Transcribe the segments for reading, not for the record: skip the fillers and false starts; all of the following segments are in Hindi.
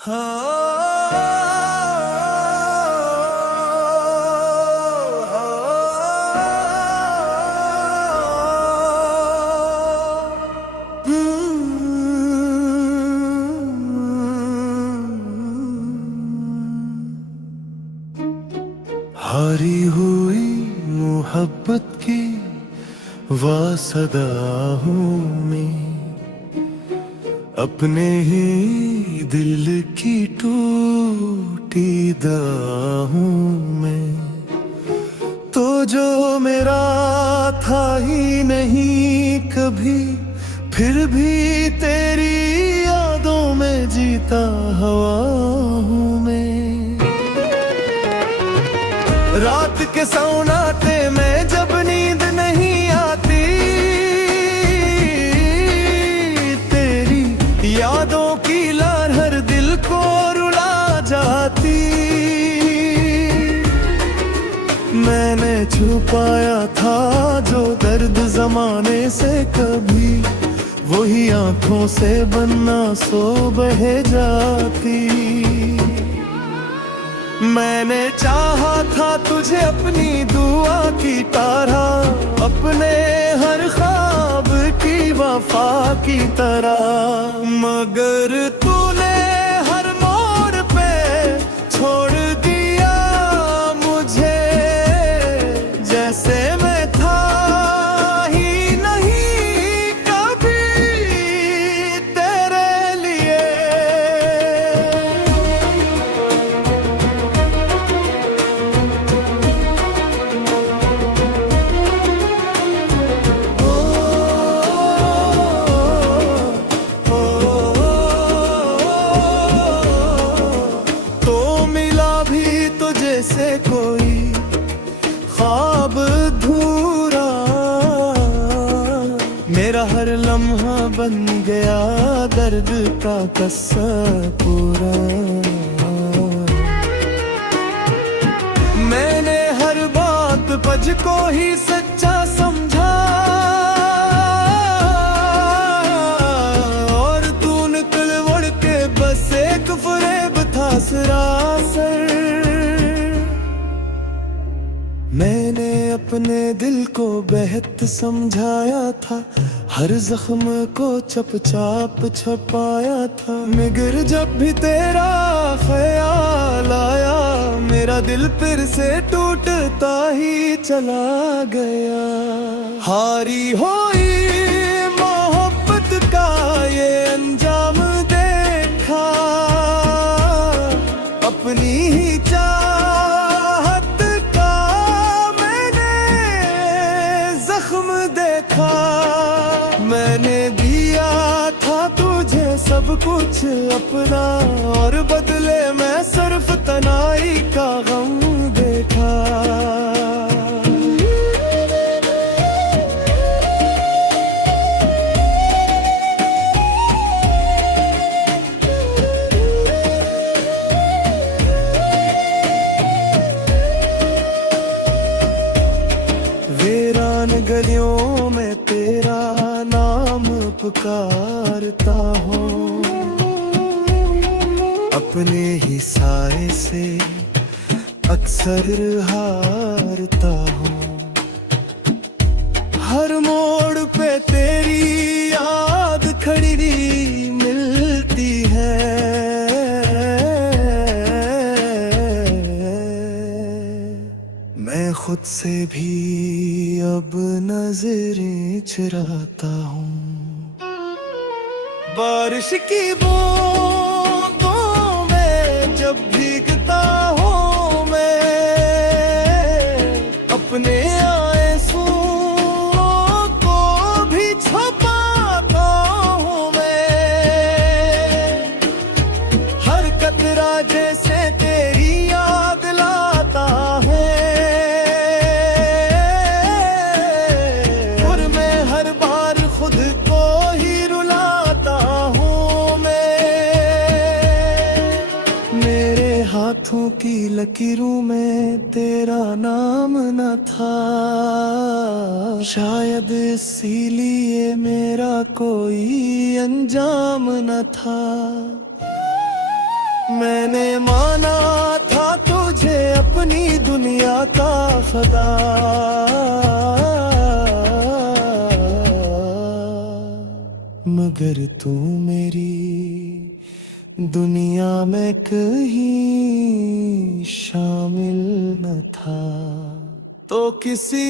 हारी हुई मोहब्बत की वासदा हूँ मैं, अपने ही दिल की टूटी दां हूँ मैं। तो जो मेरा था ही नहीं कभी, फिर भी तेरी यादों में जीता हुआ हूँ मैं। रात के सन्नाटे में जब नींद नहीं आती, तेरी यादों की लहर हर दिल को रुला जाती। मैंने छुपाया था जो दर्द जमाने से कभी, वही आंखों से बनना सो बह जाती। मैंने चाहा था तुझे अपनी दुआ की तरह, अपने हर ख्वाब की वफा की तरह, मगर तूने हर मोड़ पे छोड़ दिया मुझे, जैसे मैं था ही नहीं कभी तेरे लिए। जैसे कोई ख्वाब अधूरा, मेरा हर लम्हा बन गया दर्द का कस्सा पूरा। मैंने हर बात पज को ही सच्चा समझा, और तू निकल वड़ के बस एक फरेब था सरासर। मैंने अपने दिल को बेहद समझाया था, हर जख्म को चुपचाप छुपाया था, मगर जब भी तेरा ख्याल आया, मेरा दिल फिर से टूटता ही चला गया। हारी हुई मोहब्बत का ये अंजाम देखा, अपनी ही देखा। मैंने दिया था तुझे सब कुछ अपना, और बदले में सिर्फ तन्हाई का गम देखा। वीरान गलियों में तेरा नाम पुकारता हूँ, अपने ही साए से अक्सर हारता हूँ। हर मोड़ पे तेरी याद खड़ी मिलती है, मैं खुद से भी अब नजरें चुराता हूँ। बारिश की बूंदों में जब भीगता हूँ मैं, अपने आंसुओं को भी छुपाता हूँ मैं। हर कतरा जैसे तेरी याद लाता है, और मैं हर बार खुद को ही रुलाता हूँ मैं। मेरे हाथों की लकीरों में तेरा नाम न था, शायद इसीलिए मेरा कोई अंजाम न था। मैंने माना था तुझे अपनी दुनिया का खुदा, मगर तू मेरी दुनिया में कहीं शामिल न था। तो किसी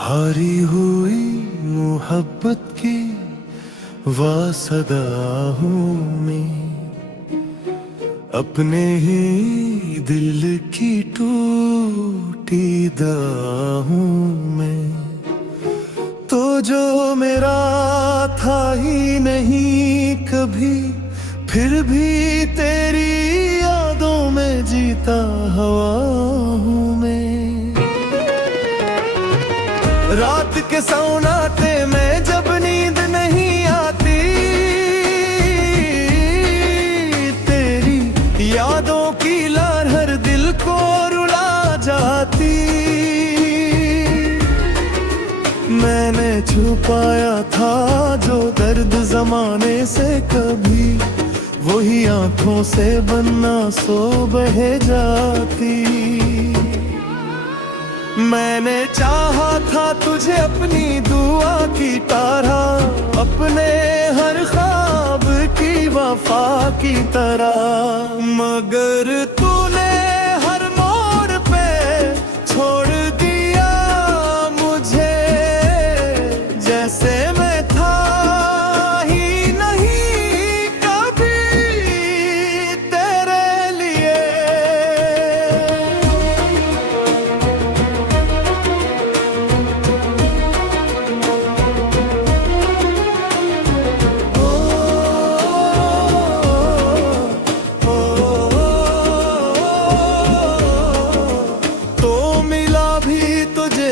हारी हुई मोहब्बत की वासदा हूँ मैं, अपने ही दिल की टूटी दां हूँ मैं। तो जो मेरा था ही नहीं कभी, फिर भी तेरी यादों में जीता हुआ हूँ मैं। रात के सन्नाटे में जब नींद नहीं आती, तेरी यादों की लहर हर दिल को रुला जाती। मैंने छुपाया था जो दर्द जमाने से कभी, वही आंखों से बनना सो बह जाती। मैंने चाहा था तुझे अपनी दुआ की तरह, अपने हर ख्वाब की वफा की तरह, मगर तूने हर मोड़ पे छोड़ दिया मुझे, जैसे मैं था ही नहीं कभी तेरे लिए।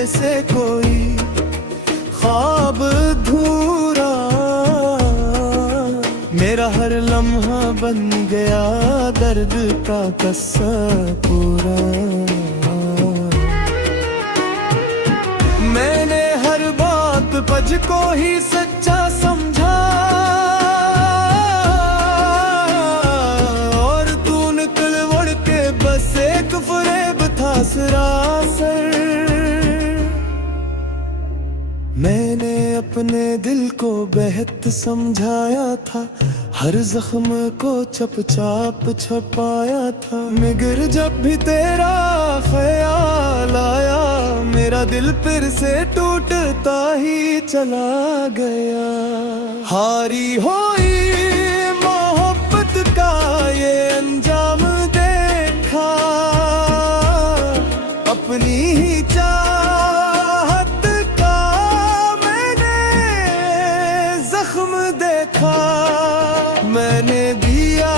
से कोई ख्वाब अधूरा, मेरा हर लम्हा बन गया दर्द का किस्सा पूरा। मैंने हर बात पज को ही सच्चा समझा, और तू निकल वड़ के बस एक फरेब था सरासर। मैंने अपने दिल को बेहद समझाया था, हर जख्म को चुपचाप छुपाया था, मगर जब भी तेरा ख्याल आया, मेरा दिल फिर से टूटता ही चला गया। हारी हुई मोहब्बत का ये अंजाम देखा, अपनी ही चाहत का मैंने जख्म देखा। मैंने दिया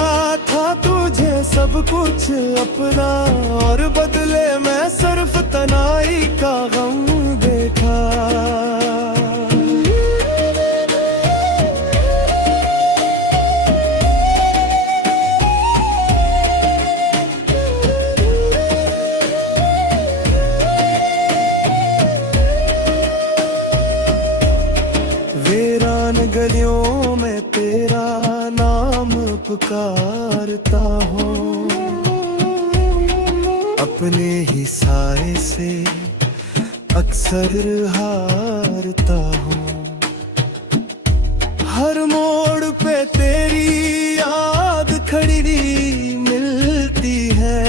था तुझे सब कुछ अपना, और बदले में सिर्फ तन्हाई का गम देखा। वीरान गलियों में तेरा नाम पुकारता हूँ, अपने ही साए से अक्सर हारता हूँ। हर मोड़ पे तेरी याद खड़ी मिलती है,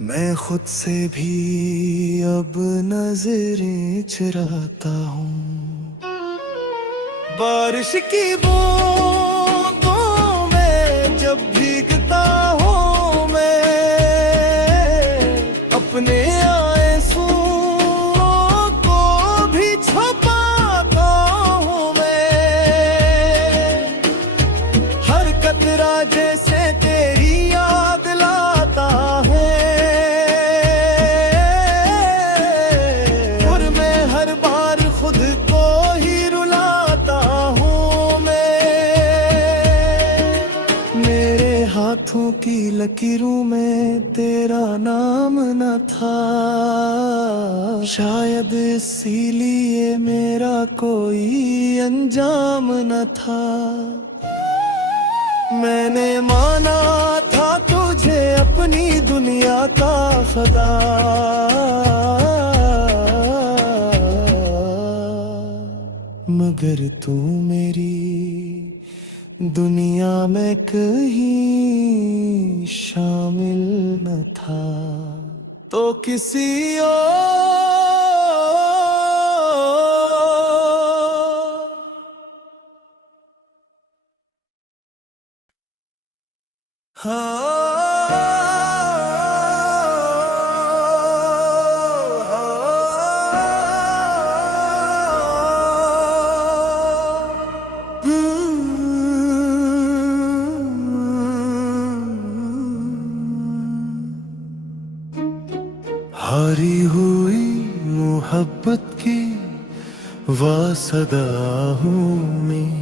मैं खुद से भी अब नजरें चुराता हूँ। बारिश की बूंदों में जब भीगता हूँ मैं, अपने आंसुओं को भी छुपाता हूँ मैं। जैसे तेरी याद लाता है, और मैं हर बार खुद को ही रुलाता हूँ। मेरे हाथों की लकीरों में तेरा नाम न था, शायद इसीलिए मेरा कोई अंजाम न था। मैंने माना था तुझे अपनी दुनिया का खुदा, मगर तू मेरी दुनिया में कहीं शामिल न था। तो किसी और हारी हुई मोहब्बत की वासदा हूँ मैं,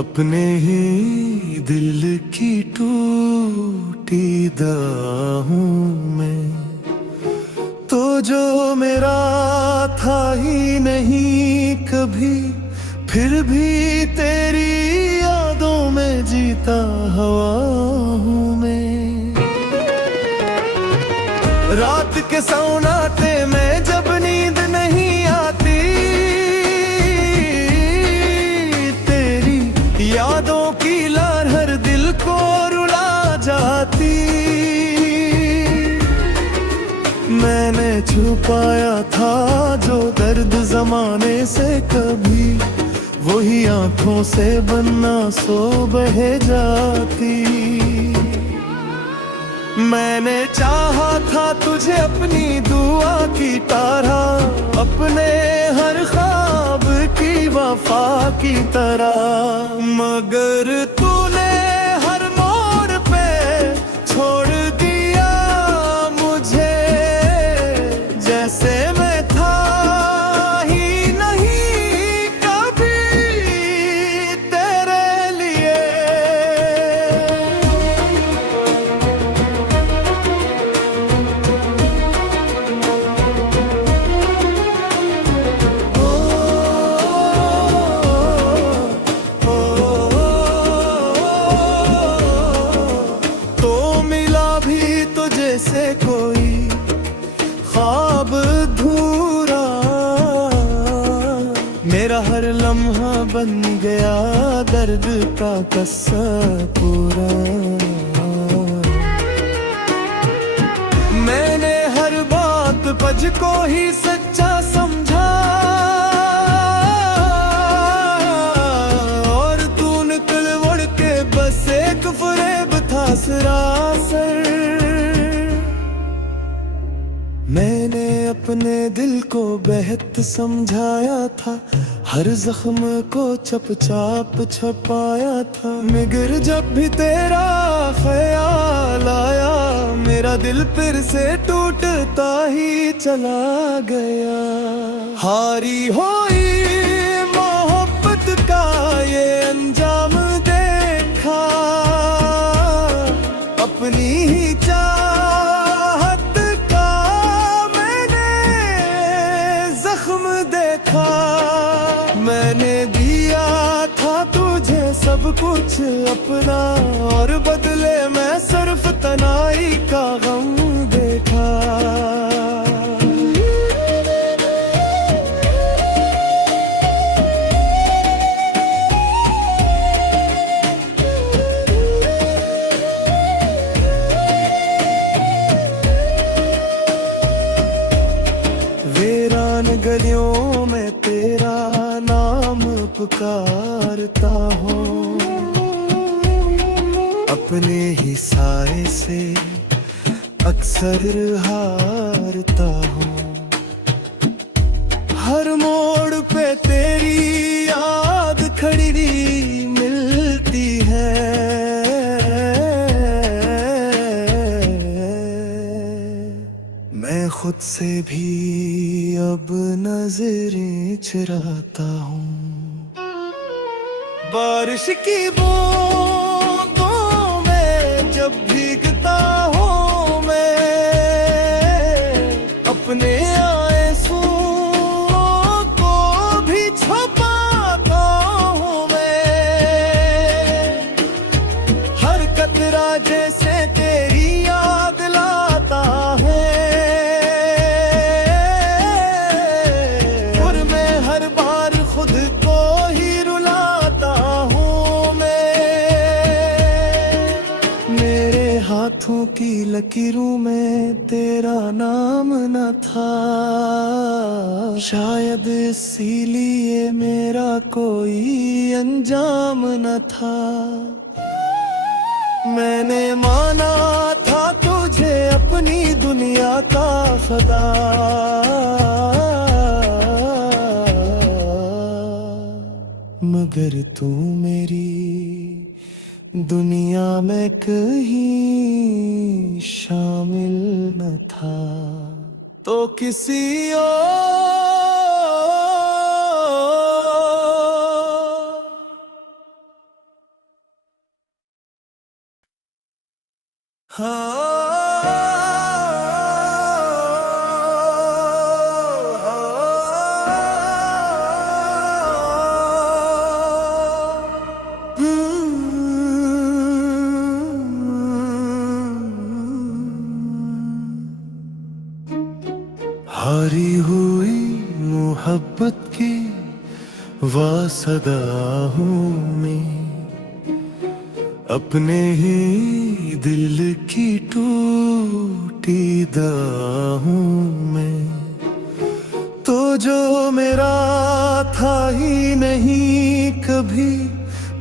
अपने ही दिल की टूटी दां हूँ मैं। तो जो मेरा था ही नहीं कभी, फिर भी तेरी यादों में जीता हुआ हूँ मैं। रात के सन्नाटे में जब नींद नहीं आती, तेरी यादों की लहर हर दिल को रुला जाती। मैंने छुपाया था जो दर्द जमाने से कभी, वही आंखों से बन्ना सो बह जाती। मैंने चाहा था तुझे अपनी दुआ की तरह, अपने हर ख्वाब की वफा की तरह, मगर तूने हर मोड़ पे छोड़ दिया मुझे, जैसे मैं था ही नहीं कभी तेरे लिए। जैसे कोई ख्वाब अधूरा, मेरा हर लम्हा बन गया दर्द का किस्सा पूरा। मैंने हर बात पज को ही सच्चा समझा, और तू निकल उड़ के बस एक फरेब था सरासर। मैंने अपने दिल को बेहद समझाया था, हर जख्म को चपचाप छपाया था, मगर जब भी तेरा ख्याल आया, मेरा दिल फिर से टूटता ही चला गया। हारी हुई मोहब्बत का ये अंजाम देखा, अपनी ही चाहत का मैंने जख्म देखा। मैंने दिया था तुझे सब कुछ अपना, और बदले में सिर्फ तन्हाई का गम देखा। वीरान गलियों में तेरा नाम पुकारता हूँ, अपने ही साए से अक्सर हारता हूँ। हर मोड़ पे तेरी याद खड़ी मिलती है, खुद से भी अब नजरें चुराता हूँ। बारिश की बूंदों में जब भीगता हूँ मैं, अपने आंसुओं को भी छुपाता हूँ मैं। हर कतरा जैसे तेरी याद लाता है, और मैं हर बार खुद को ही रुलाता हूँ मैं। मेरे हाथों की लकीरों में तेरा नाम न था, शायद इसीलिए मेरा कोई अंजाम न था। मैंने माना था तुझे अपनी दुनिया का खुदा, मगर तू मेरी दुनिया में कहीं शामिल न था। तो किसी हारी हुई मोहब्बत की वासदा हूँ मैं, अपने ही दिल की टूटी हूँ मैं। तो जो मेरा था ही नहीं कभी,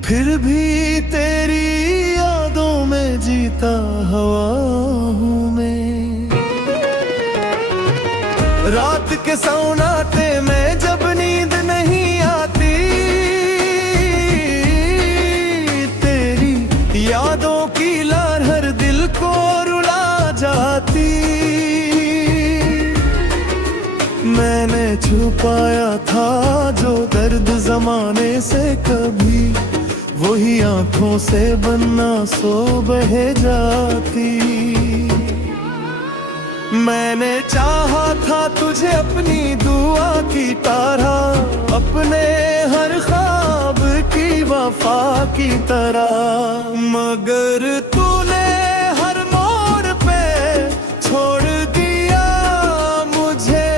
फिर भी तेरी यादों में जीता हुआ हूँ मैं। रात के सन्नाटे में जब नींद नहीं आती, तेरी यादों की लहर दिल को रुला जाती। मैंने छुपाया था जो दर्द जमाने से कभी, वही आंखों से बनना सो बह जाती। मैंने चाहा था तुझे अपनी दुआ की तरह, अपने हर ख्वाब की वफा की तरह, मगर तूने हर मोड़ पे छोड़ दिया मुझे,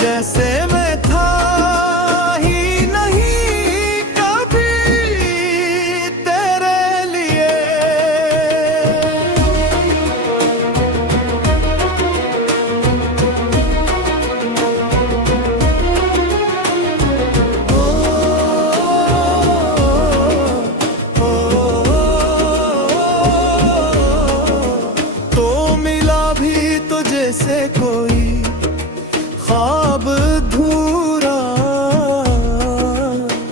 जैसे मैं था ही नहीं कभी तेरे लिए। जैसे कोई ख्वाब अधूरा,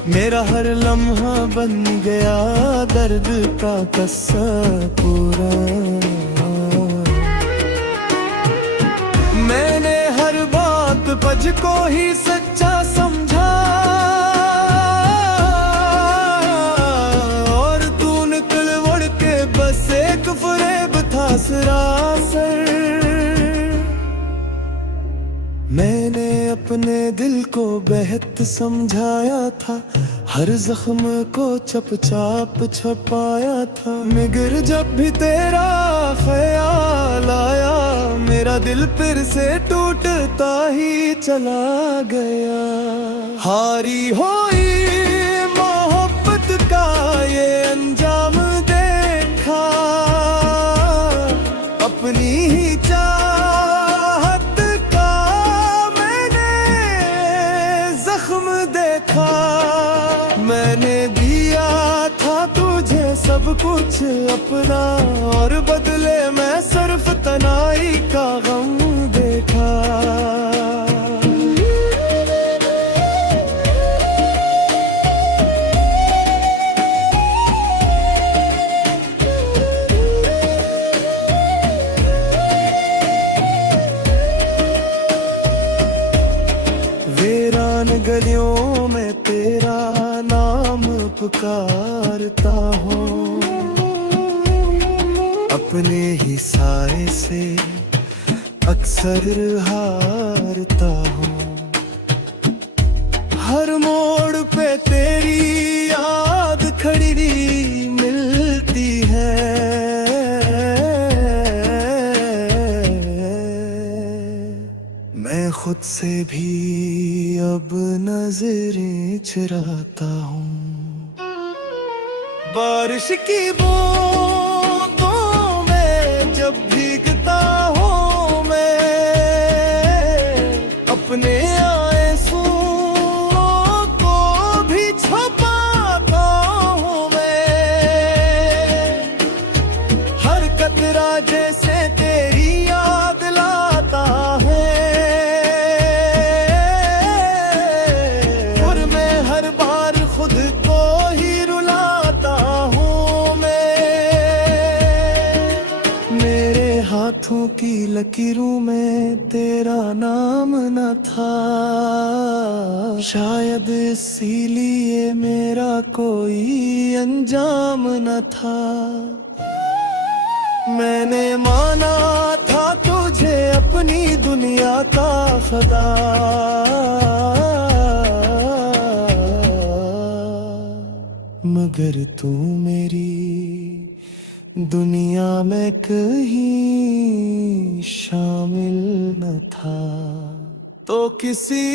मेरा हर लम्हा बन गया दर्द का कस्सा पूरा। मैंने हर बात पज को ही सच्चा समझा, और तू निकल वड़ के बस एक फरेब था सरासर। मैंने अपने दिल को बेहद समझाया था, हर जख्म को चुपचाप छुपाया था, मगर जब भी तेरा ख्याल आया, मेरा दिल फिर से टूटता ही चला गया। हारी हुई मोहब्बत का ये अंजाम देखा, अपनी ही चाहत का मैंने जख्म देखा। मैंने दिया था तुझे सब कुछ अपना, और बदले में सिर्फ तन्हाई का गम देखा। आंखों में तेरा नाम पुकारता हूँ, अपने ही साए से अक्सर हारता हूँ। हर मोड़ पे तेरी याद खड़ी मिलती है, मैं खुद से भी अब नजरें चुराता हूँ। बारिश की बूंदों में जब भीगता हूँ मैं, अपने आंसुओं को भी छुपाता हूँ मैं। हर कतरा जैसे तेरी याद लाता है, और मैं हर बार खुद को ही रुलाता हूँ मैं। मेरे हाथों की लकीरों में तेरा नाम न था, शायद इसीलिए मेरा कोई अंजाम न था। मैंने माना था तुझे अपनी दुनिया का खुदा, मगर तू मेरी दुनिया में कहीं शामिल न था। तो किसी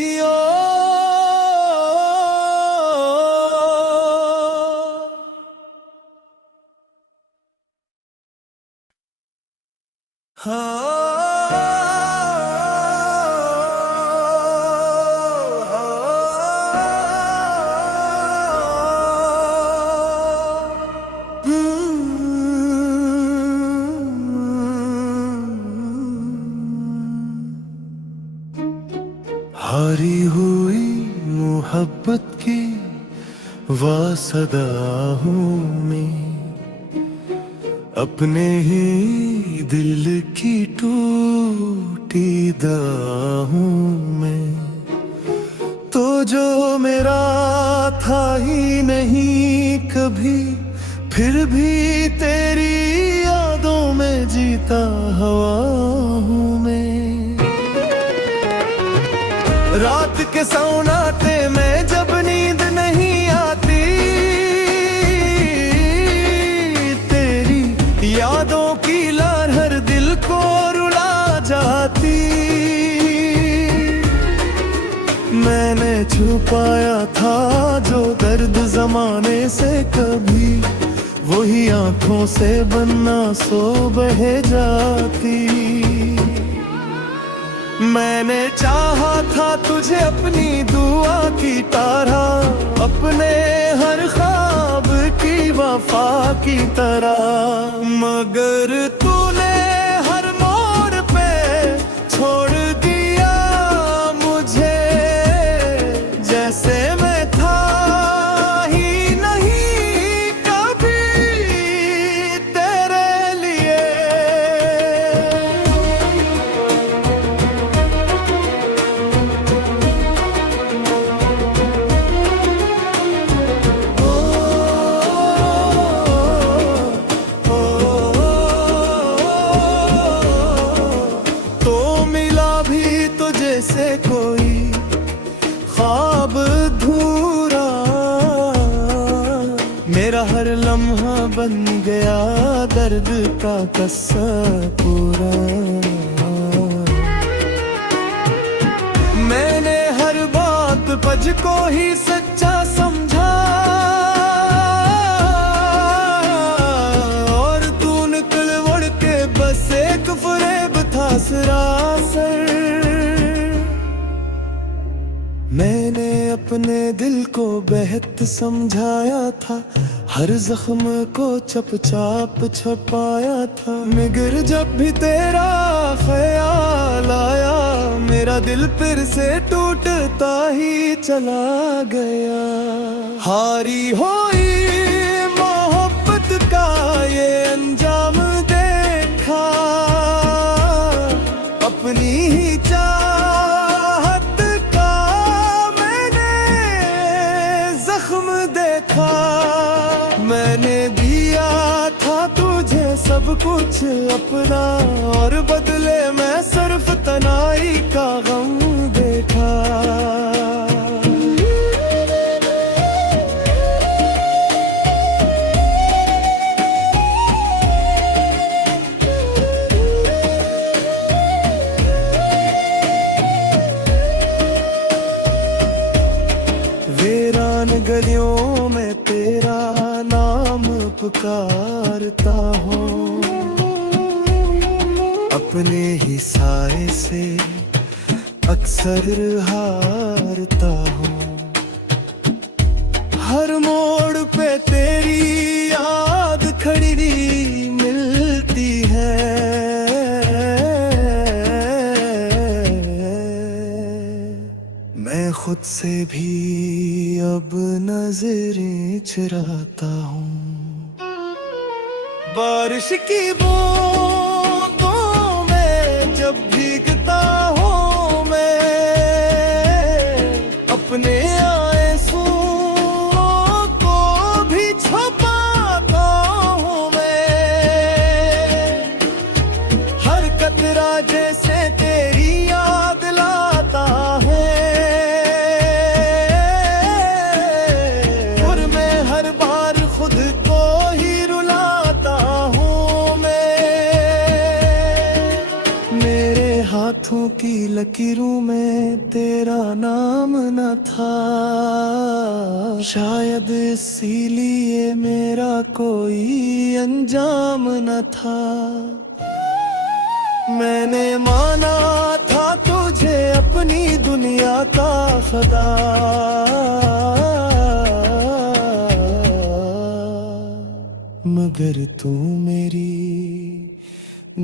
हारी हुई मोहब्बत की वासदा हूँ मैं, अपने ही दिल की टूटी दां हूँ मैं। तो जो मेरा था ही नहीं कभी, फिर भी तेरी यादों में जीता हुआ हूँ मैं। रात के सन्नाटे में जब नींद नहीं आती, तेरी यादों की लहर हर दिल को रुला जाती। मैंने छुपाया था जो दर्द जमाने से कभी, वही आंखों से बनना सो बह जाती। मैंने चाहा था तुझे अपनी दुआ की तरह, अपने हर ख्वाब की वफा की तरह, मगर तूने हर मोड़ पे छोड़ दिया मुझे, जैसे मैं था ही नहीं कभी तेरे लिए। से कोई ख्वाब अधूरा, मेरा हर लम्हा बन गया दर्द का कस्सा पूरा। मैंने हर बात पज को ही सच्चा समझा, और तू निकल वड़ के बस एक फरेब था सरासर। मैंने अपने दिल को बेहद समझाया था, हर जख्म को चुपचाप छुपाया था, मगर जब भी तेरा ख्याल आया, मेरा दिल फिर से टूटता ही चला गया। हारी हुई मोहब्बत का ये अंजाम देखा, अपनी ही चाहत का मैंने देखा। मैंने दिया था तुझे सब कुछ अपना, और बदले मैं सिर्फ तन्हाई का गम देखा। वीरान गलियों में तेरा नाम पुकारता हूँ, अपने ही साए से अक्सर हारता हूँ। हर मोड़ पे तेरी याद खड़ी मिलती है। मैं खुद से भी अब नजरें चुराता हूँ। बारिश की बूंदों में जब भीगता हूँ मैं, अपने आंसुओं को भी छुपाता हूँ मैं। हर कतरा जैसे तेरी याद लाता है, और मैं हर बार खुद को ही रुलाता हूँ मैं। मेरे हाथों की लकीरों में तेरा नाम न था, शायद इसीलिए मेरा कोई अंजाम न था। मैंने माना था तुझे अपनी दुनिया का खुदा, मगर तू मेरी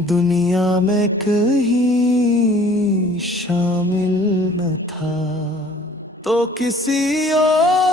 दुनिया में कहीं शामिल न था। तो किसी और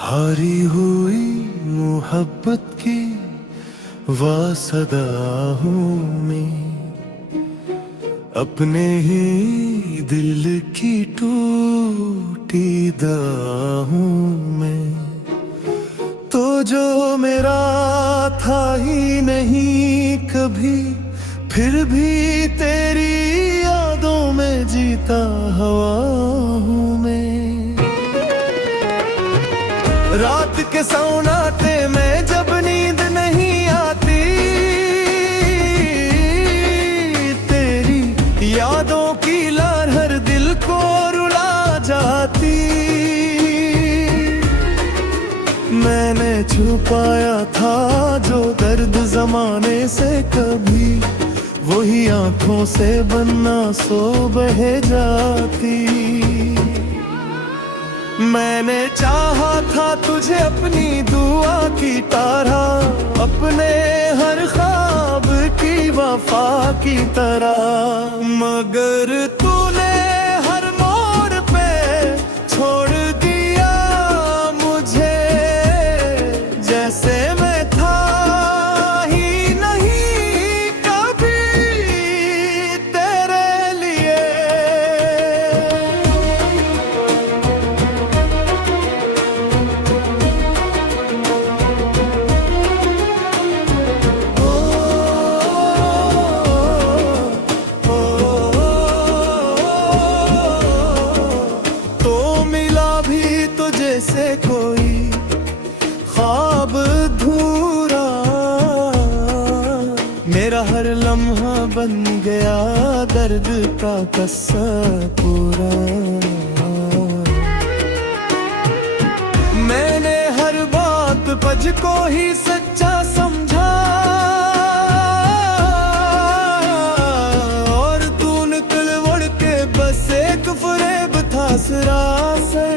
हारी हुई मोहब्बत की वासदा हूँ मैं, अपने ही दिल की टूटी दां हूँ मैं। तो जो मेरा था ही नहीं कभी, फिर भी तेरी यादों में जीता हुआ हूँ मैं। रात के सन्नाटे में जब नींद नहीं आती, तेरी यादों की लहर दिल को रुला जाती। मैंने छुपाया था जो दर्द जमाने से कभी, वही आंखों से बनना सो बह जाती। मैंने चाहा था तुझे अपनी दुआ की तरह, अपने हर ख्वाब की वफा की तरह, मगर तूने हर मोड़ पे छोड़ दिया मुझे, जैसे मैं था ही नहीं कभी तेरे लिए। जैसे कोई ख्वाब अधूरा, मेरा हर लम्हा बन गया दर्द का कस्सा पूरा। मैंने हर बात पज को ही सच्चा समझा, और तू निकल वड़ के बस एक फरेब था सरासर।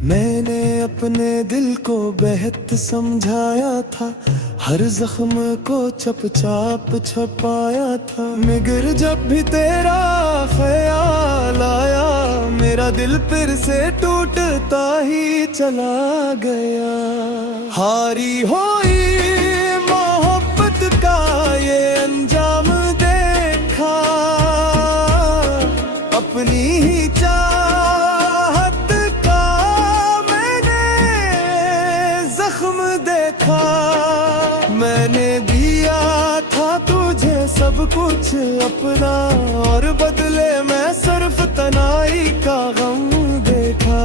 मैंने अपने दिल को बेहद समझाया था, हर जख्म को चुपचाप छुपाया था। मगर जब भी तेरा ख्याल आया, मेरा दिल फिर से टूटता ही चला गया। हारी हुई मोहब्बत का ये अंजाम देखा, अपनी ही चाहत का मैंने जख्म देखा। मैंने दिया था तुझे सब कुछ अपना, और बदले में सिर्फ तन्हाई का गम देखा।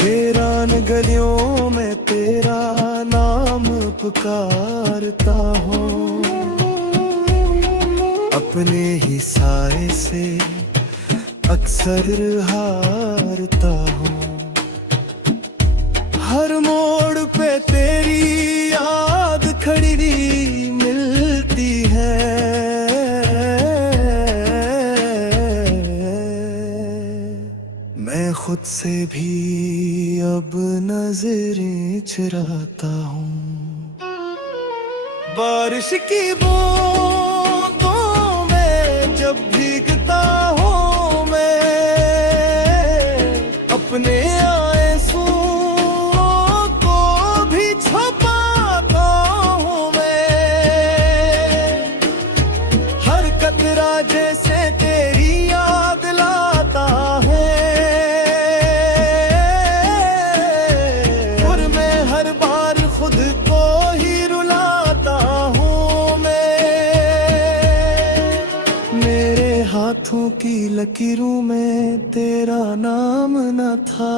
वीरान गलियों में तेरा नाम पुकारता हूँ, अपने ही साए से अक्सर हारता हूँ। हर मोड़ पे तेरी याद खड़ी मिलती है, मैं खुद से भी अब नजरें चुराता हूँ। बारिश की बूंदों में जब भीगता हूँ मैं, अपने आंसुओं को भी छुपाता हूँ मैं। हर कतरा जैसे तेरी याद लाता है, और मैं हर बार खुद को ही रुलाता हूँ मैं। मेरे हाथों की लकीरों में तेरा नाम न था,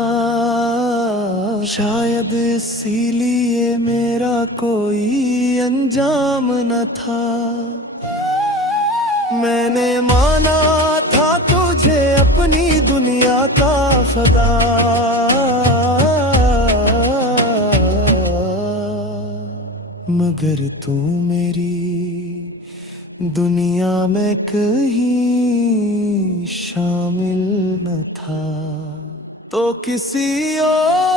शायद इसीलिए मेरा कोई अंजाम न था। मैंने माना था तुझे अपनी दुनिया का खुदा, मगर तू मेरी दुनिया में कहीं शामिल न था। तो किसी और